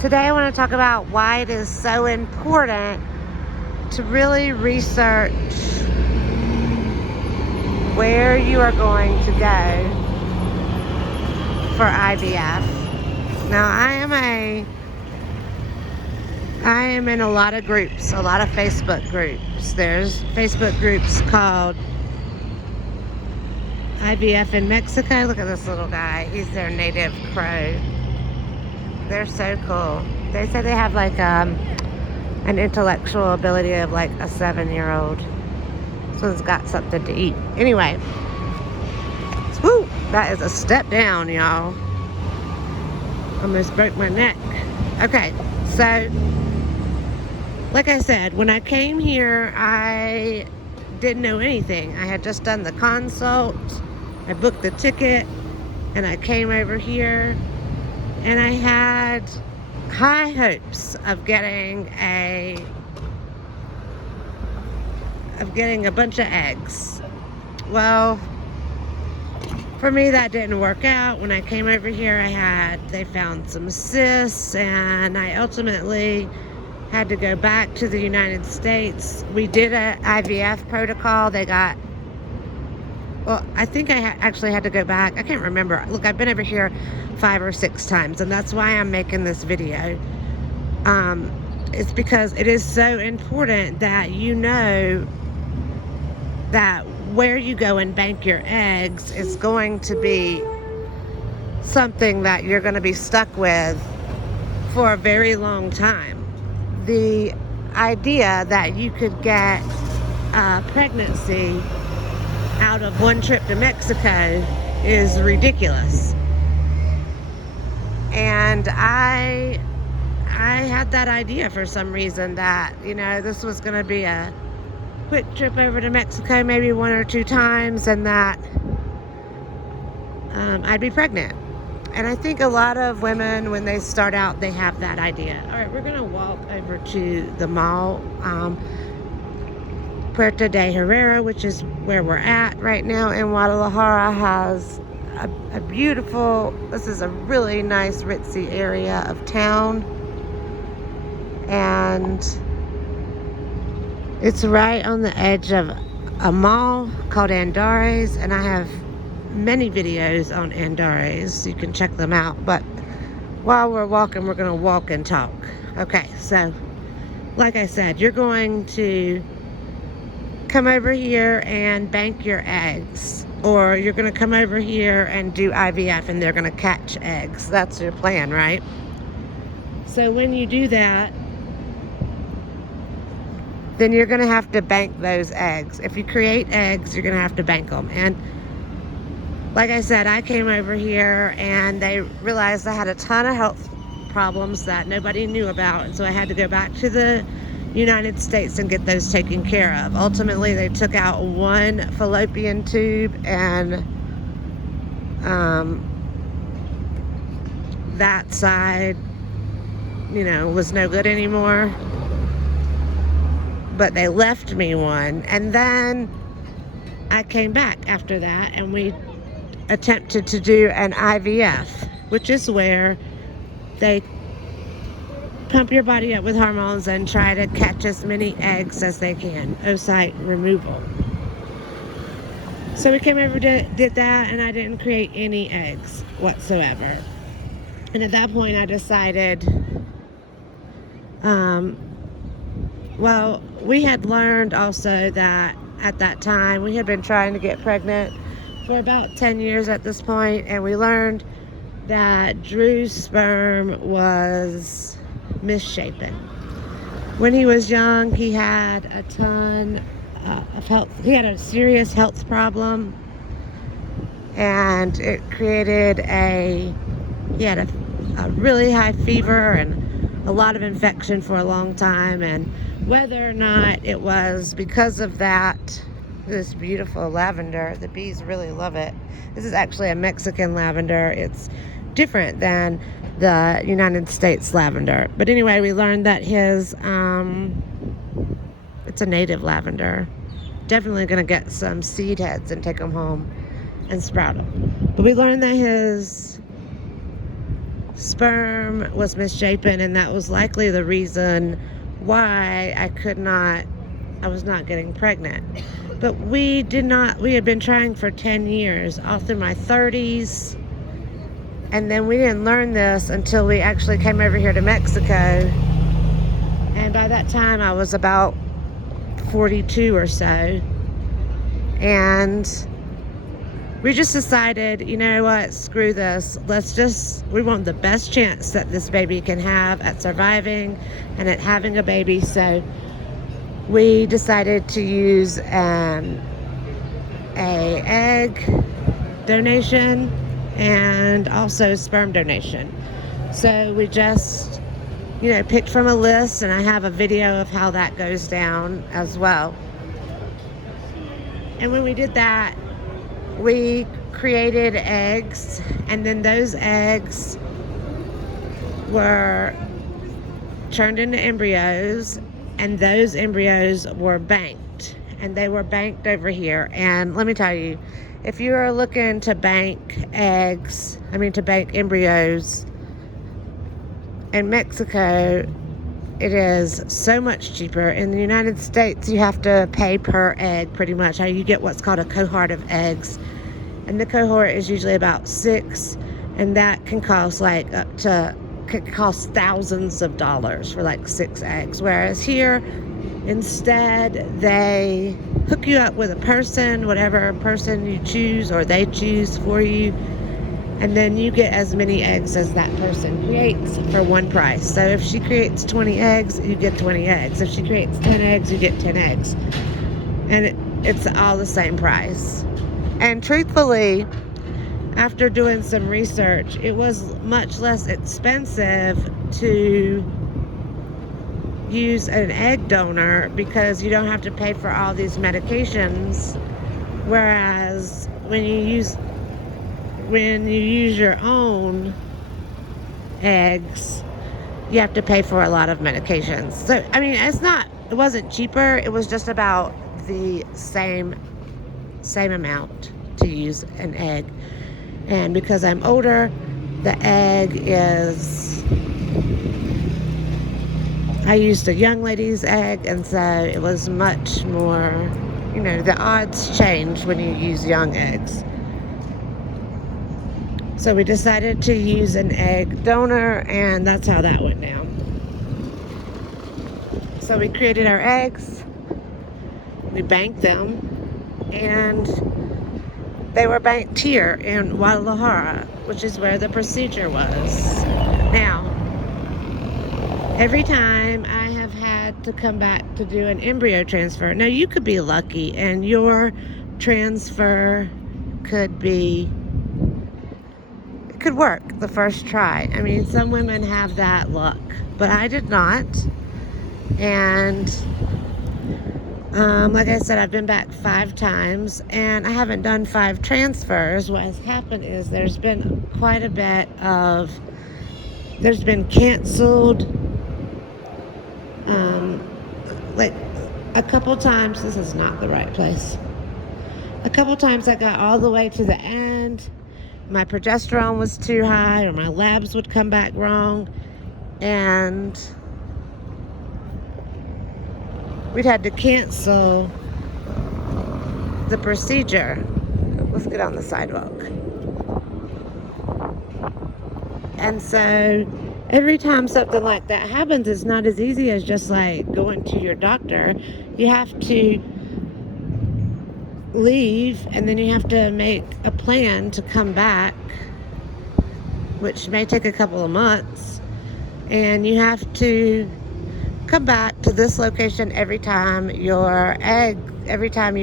Today I want to talk about why it is so important to really research where you are going to go for IVF. Now I am in a lot of groups, a lot of Facebook groups. There's Facebook groups called IVF in Mexico. Look at this little guy. He's their native crow. They're so cool. They say they have like an intellectual ability of like a 7-year-old. So it's got something to eat. Anyway. Woo! That is a step down, y'all. Almost broke my neck. Okay, so like I said, when I came here, I didn't know anything. I had just done the consult. I booked the ticket and I came over here and I had high hopes of getting a bunch of eggs. Well, for me that didn't work out. When I came over here, they found some cysts and I ultimately had to go back to the United States. We did an IVF protocol. I think I actually had to go back. I can't remember. Look, I've been over here 5 or 6 times, and that's why I'm making this video. It's because it is so important that you know that where you go and bank your eggs is going to be something that you're going to be stuck with for a very long time. The idea that you could get a pregnancy out of one trip to Mexico is ridiculous. And I had that idea for some reason that, this was going to be a quick trip over to Mexico, maybe 1 or 2 times, and that I'd be pregnant. And I think a lot of women, when they start out, they have that idea. All right, we're going to walk over to the mall. Puerto de Herrera, which is where we're at right now in Guadalajara, has a beautiful, this is a really nice ritzy area of town. And it's right on the edge of a mall called Andares, and I have many videos on Andares. You can check them out. But while we're walking, we're going to walk and talk. Okay, so like I said, you're going to come over here and bank your eggs, or you're going to come over here and do IVF and they're going to catch eggs. That's your plan, right? So when you do that, then you're going to have to bank those eggs. If you create eggs, you're going to have to bank them. And like I said, I came over here and they realized I had a ton of health problems that nobody knew about, and so I had to go back to the United States and get those taken care of. Ultimately, they took out one fallopian tube, and that side, was no good anymore. But they left me one, and then I came back after that, and we attempted to do an IVF, which is where they pump your body up with hormones and try to catch as many eggs as they can. Oocyte removal. So we came over, did that, and I didn't create any eggs whatsoever. And at that point I decided, we had learned also that at that time we had been trying to get pregnant for about 10 years at this point, and we learned that Drew's sperm was misshapen. When he was young, he had a ton of health. He had a serious health problem, and it created he had a really high fever and a lot of infection for a long time. And whether or not it was because of that, this beautiful lavender, the bees really love it. This is actually a Mexican lavender. It's different than the United States lavender. But anyway, we learned that his, it's a native lavender. Definitely going to get some seed heads and take them home and sprout them. But we learned that his sperm was misshapen, and that was likely the reason why I was not getting pregnant. But we had been trying for 10 years, all through my 30s. And then we didn't learn this until we actually came over here to Mexico. And by that time, I was about 42 or so. And we just decided, you know what, screw this. We want the best chance that this baby can have at surviving and at having a baby. So we decided to use a egg donation and also sperm donation. So we just, picked from a list, and I have a video of how that goes down as well. And when we did that, we created eggs, and then those eggs were turned into embryos, and those embryos were banked, and they were banked over here. And let me tell you, if you are looking to bank embryos in Mexico, it is so much cheaper. In the United States, you have to pay per egg pretty much. You get what's called a cohort of eggs, and the cohort is usually about 6, and that can cost thousands of dollars for 6 eggs. Whereas here, instead, they hook you up with a person, whatever person you choose or they choose for you, and then you get as many eggs as that person creates for one price. So if she creates 20 eggs, you get 20 eggs. If she creates 10 eggs, you get 10 eggs. And it's all the same price. And truthfully, after doing some research, it was much less expensive to use an egg donor because you don't have to pay for all these medications. Whereas when you use your own eggs, you have to pay for a lot of medications. So, it wasn't cheaper. It was just about the same amount to use an egg. And because I'm older, I used a young lady's egg, and so it was much more, the odds change when you use young eggs. So we decided to use an egg donor, and that's how that went down. So we created our eggs, we banked them, and they were banked here in Guadalajara, which is where the procedure was. Now, every time I have had to come back to do an embryo transfer, now you could be lucky and your transfer could work the first try. Some women have that luck, but I did not. And like I said, I've been back 5 times, and I haven't done 5 transfers. What has happened is there's been quite a bit there's been canceled, a couple times. This is not the right place. A couple times I got all the way to the end. My progesterone was too high, or my labs would come back wrong, and we'd had to cancel the procedure. Let's get on the sidewalk. And so every time something like that happens, it's not as easy as just going to your doctor. You have to leave, and then you have to make a plan to come back, which may take a couple of months, and you have to come back to this location every time you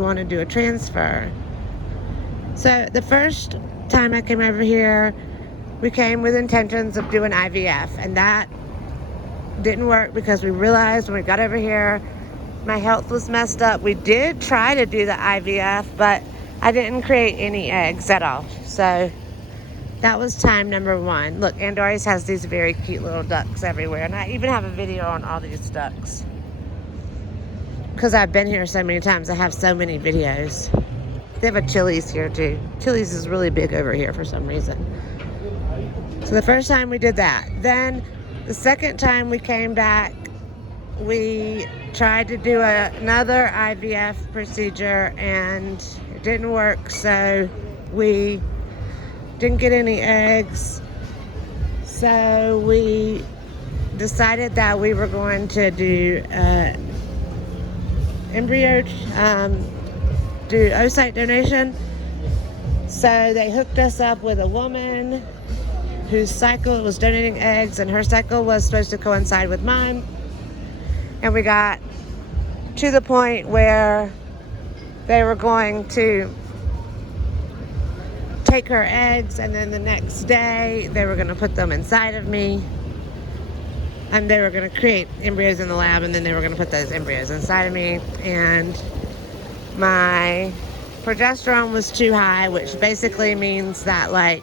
want to do a transfer. So the first time I came over here, we came with intentions of doing IVF, and that didn't work because we realized when we got over here, my health was messed up. We did try to do the IVF, but I didn't create any eggs at all. So that was time number 1. Look, Andoris has these very cute little ducks everywhere, and I even have a video on all these ducks. Because I've been here so many times, I have so many videos. They have a Chili's here too. Chili's is really big over here for some reason. So the first time we did that. Then the second time we came back, we tried to do another IVF procedure and it didn't work. So we didn't get any eggs. So we decided that we were going to do embryo, do oocyte donation. So they hooked us up with a woman whose cycle was donating eggs, and her cycle was supposed to coincide with mine. And we got to the point where they were going to take her eggs, and then the next day they were going to put them inside of me, and they were going to create embryos in the lab, and then they were going to put those embryos inside of me. And my progesterone was too high, which basically means that, like,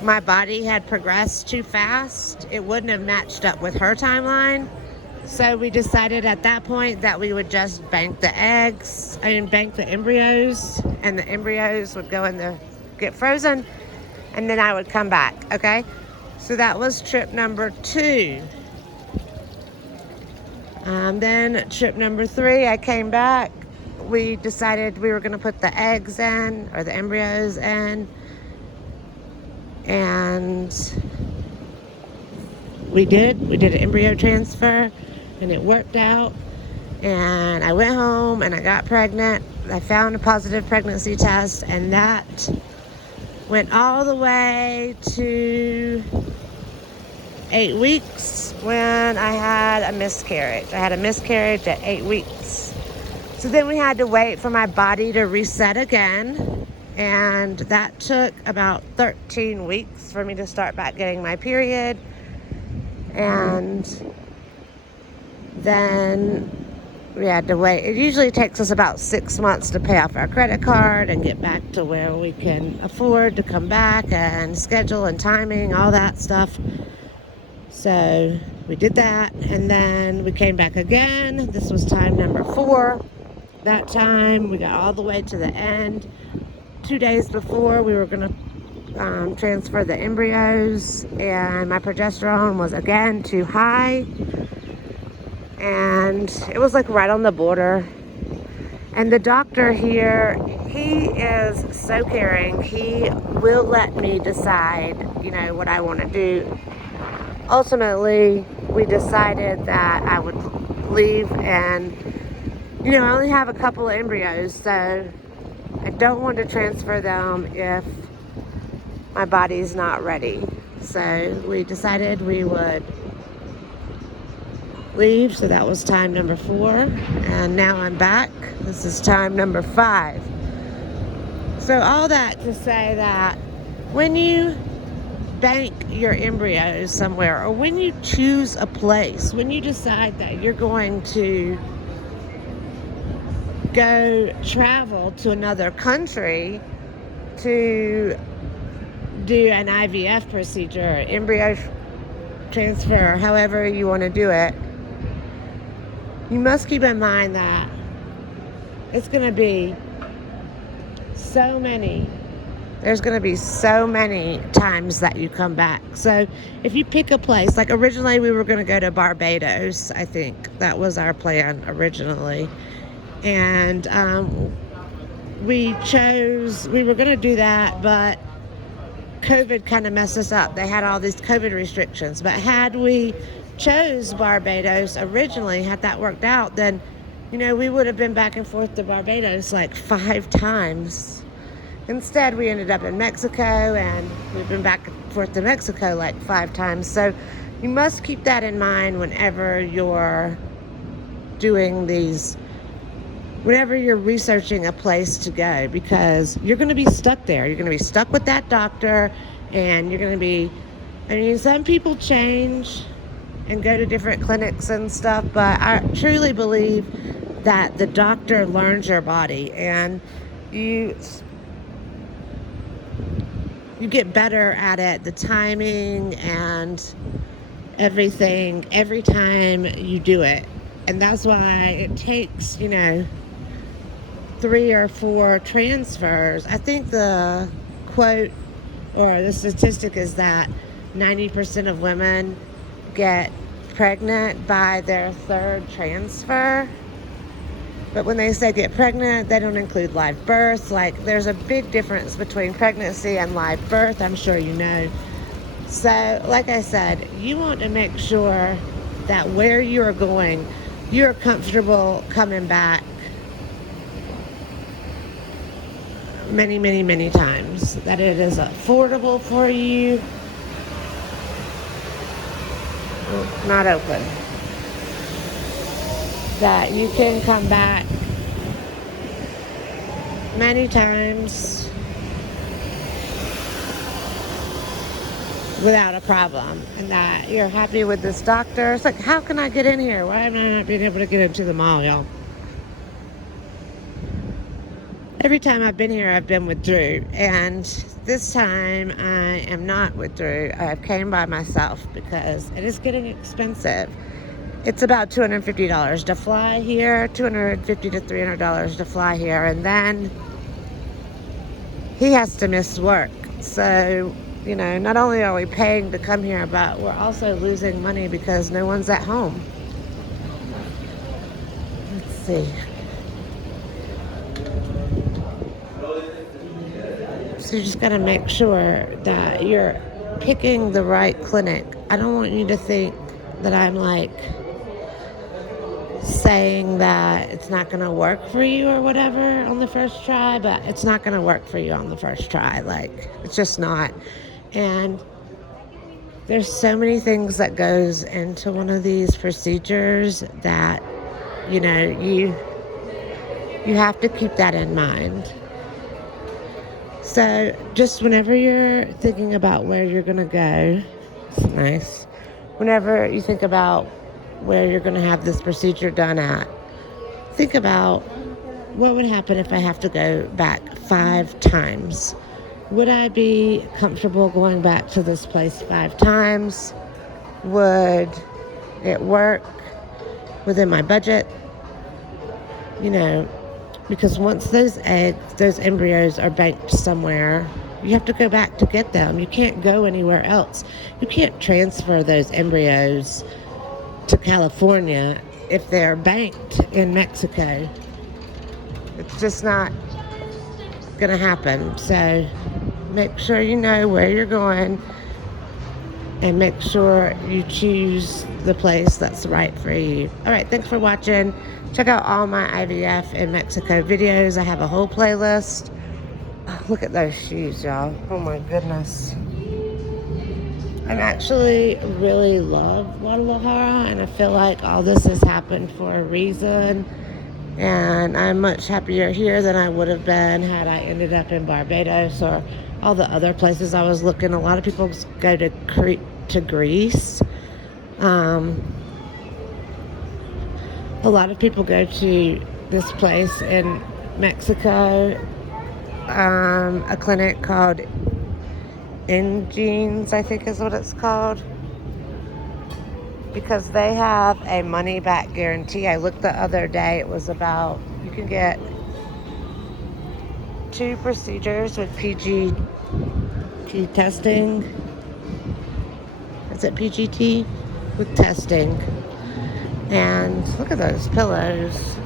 my body had progressed too fast. It wouldn't have matched up with her timeline. So we decided at that point that we would just bank the embryos, and the embryos would get frozen, and then I would come back, okay? So that was trip number 2. Then trip number 3, I came back. We decided we were going to put the eggs in, or the embryos in, and we did an embryo transfer, and it worked out. And I went home and I got pregnant. I found a positive pregnancy test, and that went all the way to 8 weeks when I had a miscarriage. I had a miscarriage at 8 weeks. So then we had to wait for my body to reset again. And that took about 13 weeks for me to start back getting my period. And then we had to wait. It usually takes us about 6 months to pay off our credit card and get back to where we can afford to come back, and schedule and timing, all that stuff. So we did that, and then we came back again. This was time number 4. That time we got all the way to the end. 2 days before we were going to transfer the embryos, and my progesterone was again too high, and it was like right on the border. And the doctor here, he is so caring. He will let me decide, what I want to do. Ultimately, we decided that I would leave, and I only have a couple of embryos, so I don't want to transfer them if my body's not ready. So we decided we would leave. So that was time number 4. And now I'm back. This is time number 5. So all that to say that when you bank your embryos somewhere, or when you choose a place, when you decide that you're going to go travel to another country to do an IVF procedure, embryo transfer, however you want to do it, you must keep in mind that it's going to be there's going to be so many times that you come back. So if you pick a place, like originally we were going to go to Barbados, I think that was our plan originally. And we were going to do that, but COVID kind of messed us up. They had all these COVID restrictions. But had we chose Barbados originally, had that worked out, then, we would have been back and forth to Barbados like 5 times. Instead, we ended up in Mexico, and we've been back and forth to Mexico like 5 times. So you must keep that in mind whenever you're whenever you're researching a place to go, because you're going to be stuck there. You're going to be stuck with that doctor, and you're going to be, some people change and go to different clinics and stuff, but I truly believe that the doctor learns your body, and you get better at it, the timing and everything, every time you do it. And that's why it takes, 3 or 4 transfers. I think the quote or the statistic is that 90% of women get pregnant by their third transfer. But when they say get pregnant, they don't include live birth. Like, there's a big difference between pregnancy and live birth, I'm sure you know. So, like I said, you want to make sure that where you're going, you're comfortable coming back many, many, many times. That it is affordable for you. Not open. That you can come back many times without a problem, and that you're happy with this doctor. It's like, how can I get in here? Why am I not being able to get into the mall, y'all? Every time I've been here, I've been with Drew, and this time I am not with Drew. I came by myself because it is getting expensive. It's about $250 to fly here, $250 to $300 to fly here, and then he has to miss work. So, you know, not only are we paying to come here, but we're also losing money because no one's at home. Let's see. So you just got to make sure that you're picking the right clinic. I don't want you to think that I'm like saying that it's not going to work for you or whatever on the first try, but it's not going to work for you on the first try. Like, it's just not. And there's so many things that goes into one of these procedures that, you know, you have to keep that in mind. So just whenever you're thinking about where you're going to go, it's nice. Whenever you think about where you're going to have this procedure done at, think about what would happen if I have to go back 5 times. Would I be comfortable going back to this place 5 times? Would it work within my budget? You know, because once those embryos are banked somewhere, you have to go back to get them. You can't go anywhere else. You can't transfer those embryos to California if they're banked in Mexico. It's just not going to happen. So make sure you know where you're going and make sure you choose the place that's right for you. All right, thanks for watching. Check out all my IVF in Mexico videos. I have a whole playlist. Oh, look at those shoes, y'all. Oh my goodness. I actually really love Guadalajara, and I feel like all this has happened for a reason. And I'm much happier here than I would have been had I ended up in Barbados or all the other places I was looking. A lot of people go to Greece. A lot of people go to this place in Mexico, a clinic called Ingenes, I think is what it's called, because they have a money-back guarantee. I looked the other day, it was about, you can get 2 procedures with PGT testing. Is it PGT? With testing. And look at those pillows.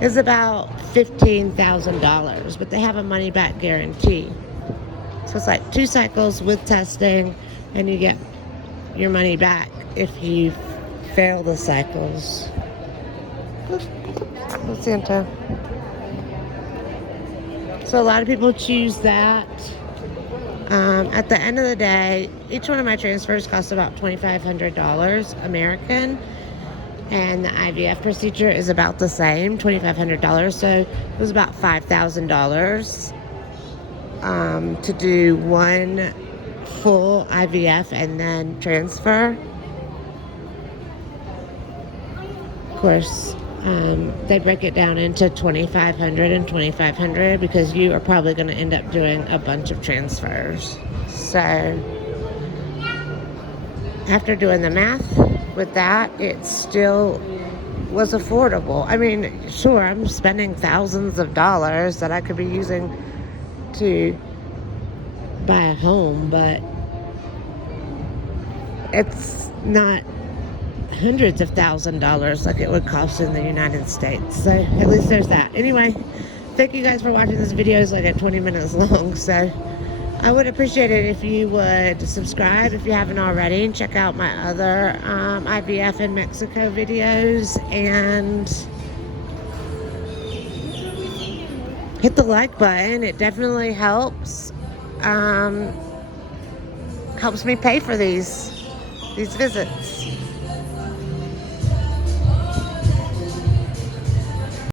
It's about $15,000, but they have a money-back guarantee. So it's like 2 cycles with testing, and you get your money back if you fail the cycles. Santa. So a lot of people choose that. At the end of the day, each one of my transfers costs about $2,500 American, and the IVF procedure is about the same, $2,500. So it was about $5,000 to do one full IVF and then transfer. Of course, they break it down into $2,500 and $2,500 because you are probably going to end up doing a bunch of transfers. So after doing the math with that, it still was affordable. I mean, sure, I'm spending thousands of dollars that I could be using to buy a home, but it's not hundreds of $1,000s like it would cost in the United States. So at least there's that. Anyway, thank you guys for watching this video. It's like at 20 minutes long, so I would appreciate it if you would subscribe if you haven't already, and check out my other IVF in Mexico videos, and hit the like button. It definitely helps me pay for these visits.